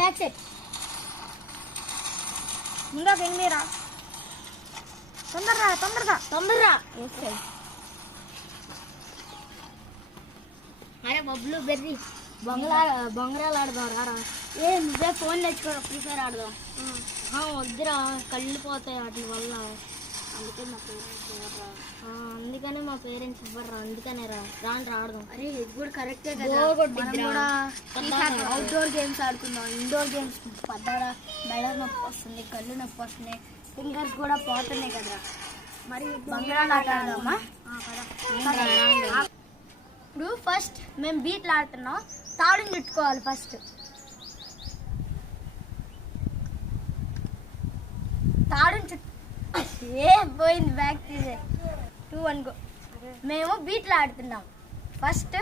back side ముందుకు ఎంగిరా తొందరగా అరే బబ్లు బెర్రీ బొంగరాలు ఆడదాం రారా ఏ నువ్వే ఫోన్ తెచ్చుకోరా ఫ్రీ ఫైర్ ఆడదాం వద్దురా కళ్ళు పోతాయి వాటి వల్ల అందుకనే మా పేరెంట్స్ ఇవ్వరు అందుకనే రాను ఆడదాం అరే ఇది కూడా కరెక్టే కదా అవుట్డోర్ గేమ్స్ ఆడుకుందాం ఇండోర్ గేమ్స్ మెడ నొప్పి వస్తుంది కళ్ళు నొప్పి వస్తున్నాయి ఫింగర్స్ కూడా పోతున్నాయి కదా మరి బంగారాలు ఆట ఆడదామా ఇప్పుడు ఫస్ట్ మేము బీట్లు ఆడుతున్నాం తాడుని చుట్టుకోవాలి ఫస్ట్ తాడుని చుట్టూ పోయింది బ్యాక్ తీసే 2-1 గో మేము బీట్లు ఆడుతున్నాం ఫస్ట్